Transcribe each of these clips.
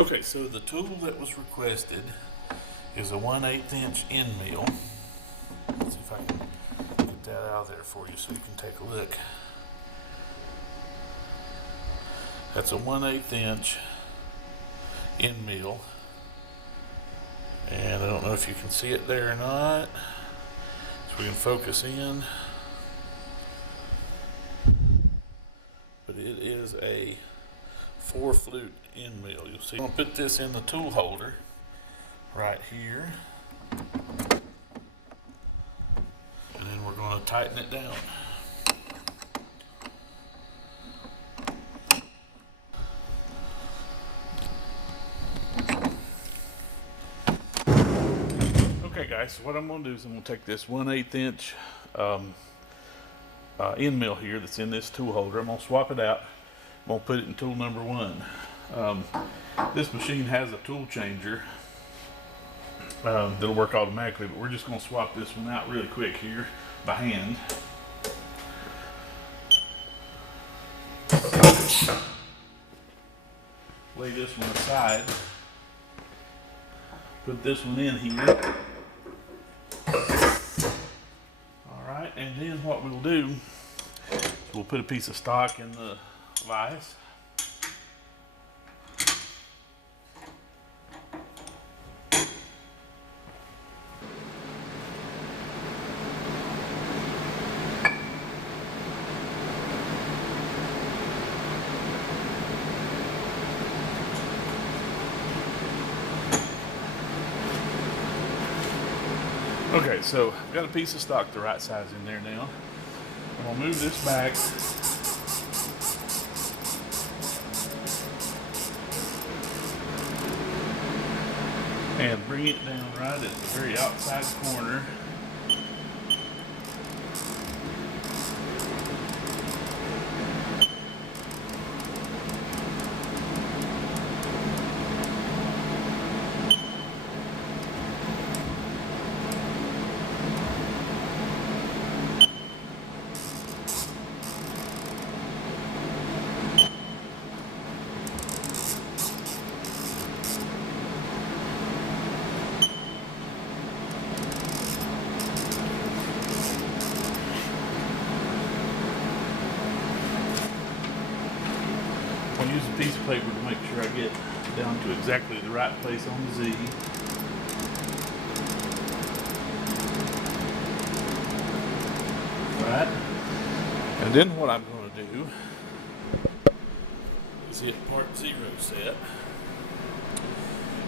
Okay, so the tool that was requested is a 1/8 inch end mill. Let's see if I can get that out of there for you so you can take a look. That's a 1/8 inch end mill. And I don't know if you can see it there or not. So we can focus in. But it is a 4-flute end mill. You'll see. I'm going to put this in the tool holder right here. And then we're going to tighten it down. Okay guys, so what I'm going to do is I'm going to take this 1/8 inch end mill here that's in this tool holder. I'm going to swap it out. I'm going to put it in tool number 1. This machine has a tool changer that'll work automatically, but we're just going to swap this one out really quick here by hand. Lay this one aside. Put this one in here. Alright, and then what we'll do is we'll put a piece of stock in the vise. Okay, so I've got a piece of stock the right size in there now. I'm going to move this back. And bring it down right at the very outside corner. I'm going to use a piece of paper to make sure I get down to exactly the right place on the Z. Right. And then what I'm going to do is hit part 0 set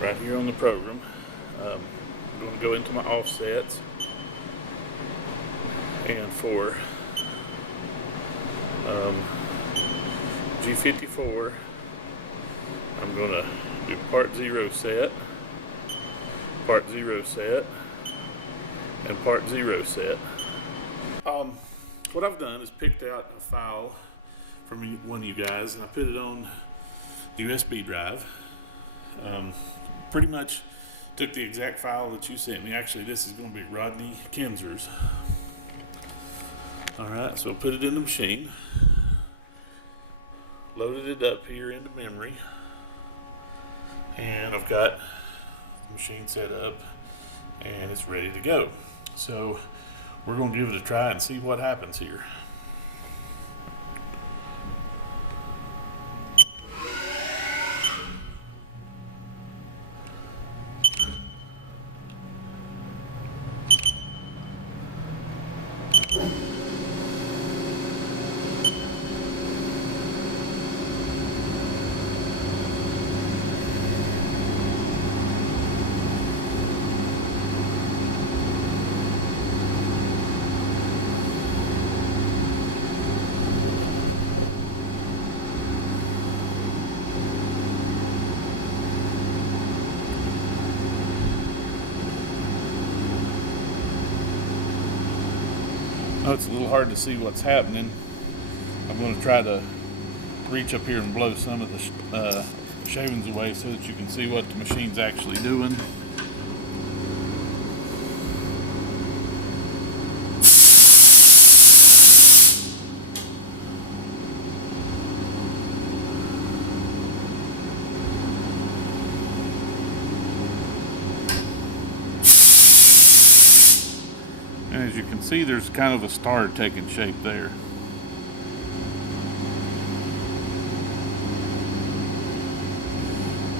right here on the program. I'm going to go into my offsets, and for G54 I'm going to do part 0 set, part 0 set, and part 0 set. What I've done is picked out a file from one of you guys, and I put it on USB drive. Pretty much took the exact file that you sent me. Actually, this is going to be Rodney Kinzer's. Alright, so put it in the machine. Loaded it up here into memory. And I've got the machine set up and it's ready to go. So we're going to give it a try and see what happens here. Oh, it's a little hard to see what's happening. I'm going to try to reach up here and blow some of the shavings away so that you can see what the machine's actually doing. As you can see, there's kind of a star taking shape there.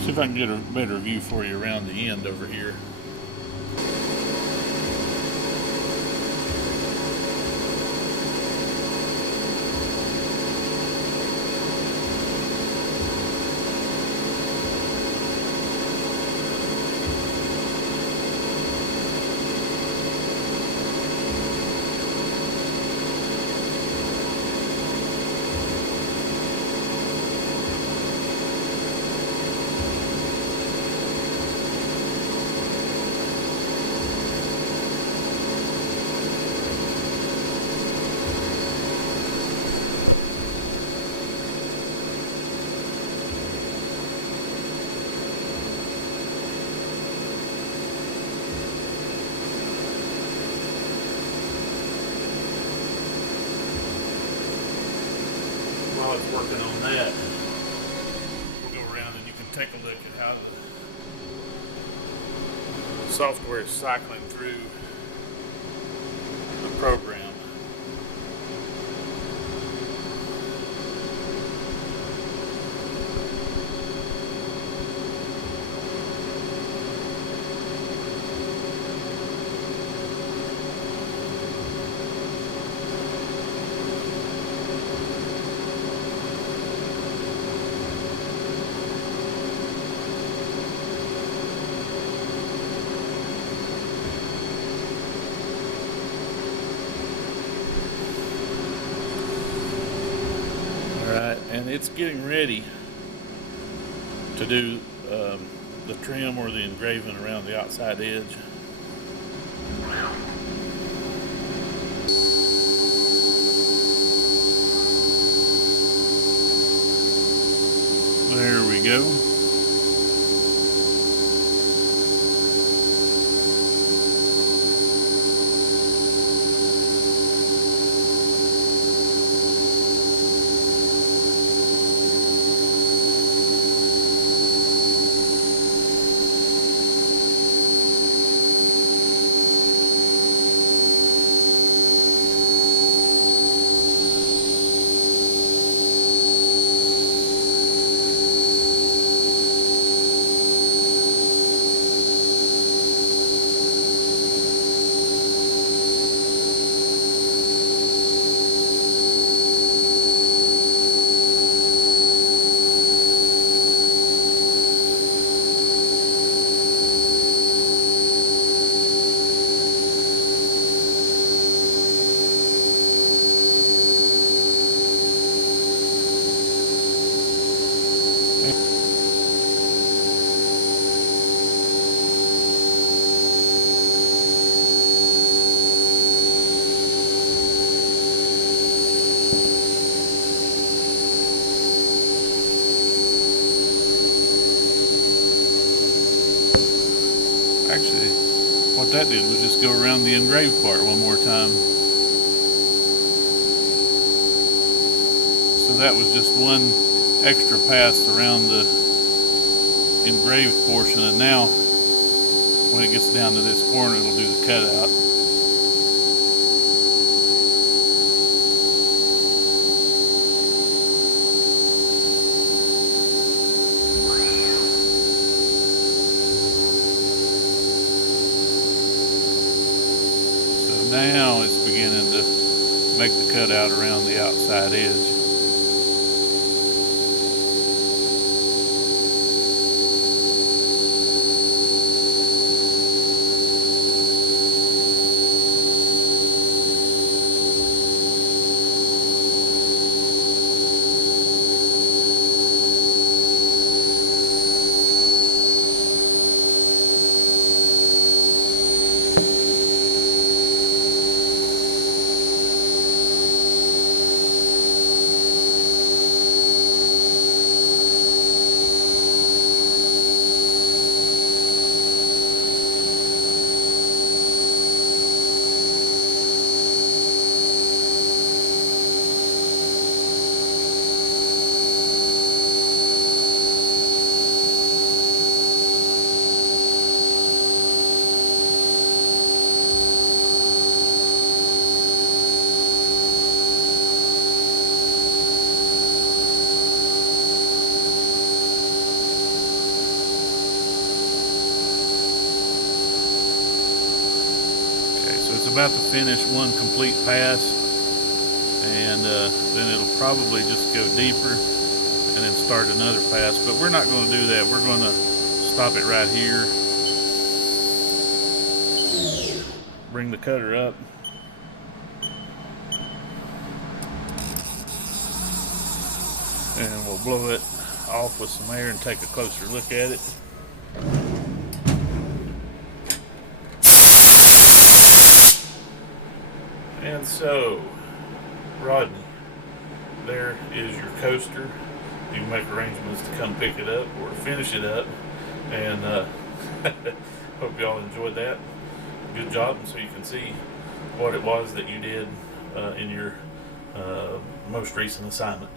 See if I can get a better view for you around the end over here. While it's working on that, we'll go around and you can take a look at how the software is cycling through the program. Alright, and it's getting ready to do the trim or the engraving around the outside edge. There we go. Actually, what that did was just go around the engraved part one more time. So that was just one extra pass around the engraved portion, and now when it gets down to this corner, it'll do the cutout. Now it's beginning to make the cutout around the outside edge. about to finish one complete pass, and then it'll probably just go deeper and then start another pass. But we're not going to do that. We're going to stop it right here, bring the cutter up, and we'll blow it off with some air and take a closer look at it. And so, Rodney, there is your coaster. You can make arrangements to come pick it up or finish it up, and hope y'all enjoyed that. Good job. And so you can see what it was that you did in your most recent assignment.